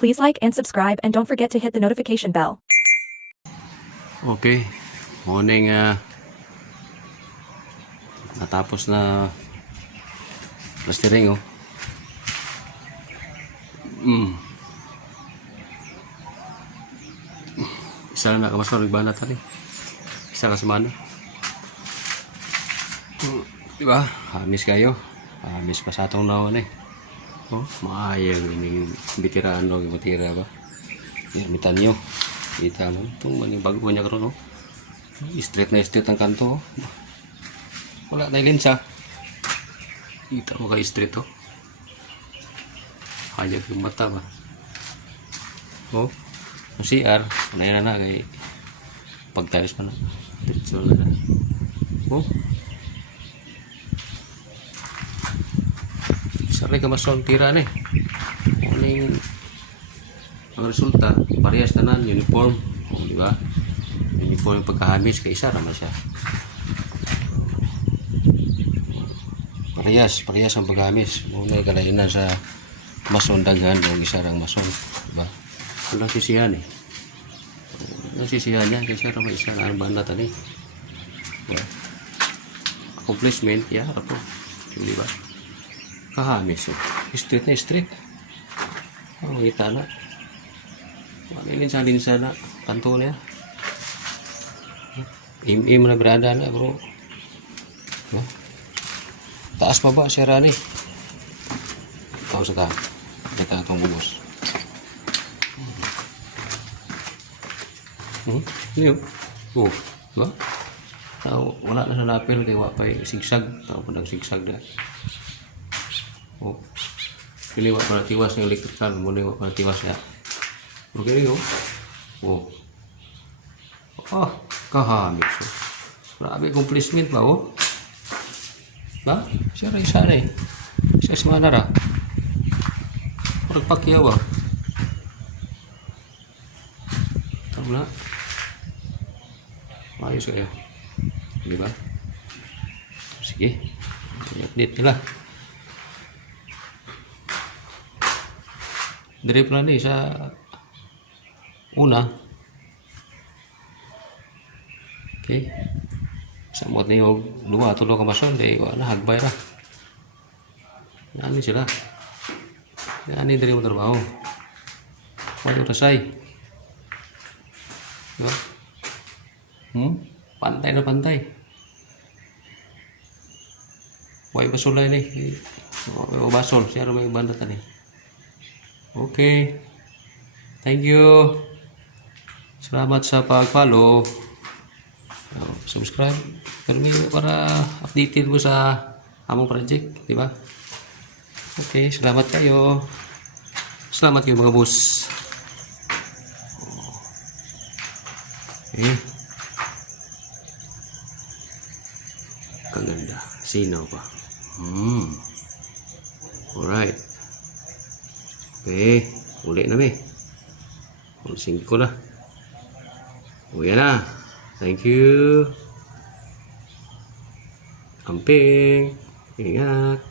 Please like and subscribe and don't forget to hit the notification bell. Okay, morning natapos na plastering Isa na nakamasok nagbana tali. Isa ka semana. Diba? Hamis kayo. Hamis pa sa atong nawan maayang ini bitiraan yung matira ba? Mitan nyo. Kita mo. Itong maning bago niya karoon straight na straight ang kanto Wala na lensa. Kita mo ka straight Hayag yung mata ba? Ang CR. Unayan na kay pagtalis pa na. Diretso na. Saray ka mason tira ni. Ang resulta, parehas tanan uniform, di ba? Uniform yung pagkahamis kay isa naman siya. Parehas ang pagkahamis. Muna kalainan sa mason daghan yung isa rang mason, di ba? Walang sisihan Ang sisihan niya kay isa rang isa na banda tani. Diba? Accomplishment, rapo. Di ba? Kahamis straight na straight kita na magiging salin sana kanto na im na berada na bro taas pa ba siya rani tao sa kita akong bubos yun ba tao wala na sa lapel kay wapay sigsag tao pa nagsigsag na Pili wak pada tiwas ng electrical, muli wak pada tiwas ya. Okay yun. Kahamis. Grabe accomplishment ba Ba? Siya rin sana Siya semana ra. Pagpakyaw ba? Tama na. Ayos kayo. Di ba? Sige. Update nila. Dari pala ni sa una. Okay. Sa muat ni og dua tulo ka mason day wala hagbay ra. Ani sila. Ani dari mo trabaho. Wala rasay. No? Pantay na pantay. Way basulay ni. O basol siya ro may banda tani. Okay. Thank you. Salamat sa pag-follow. Subscribe. Para updated mo sa among project, di ba? Okay, salamat kayo. Salamat kayo mga boss. Okay. Kaganda. Sinaw pa. Alright. Okay, uli na 5 na. Yan na. Thank you. Amping. Ingat.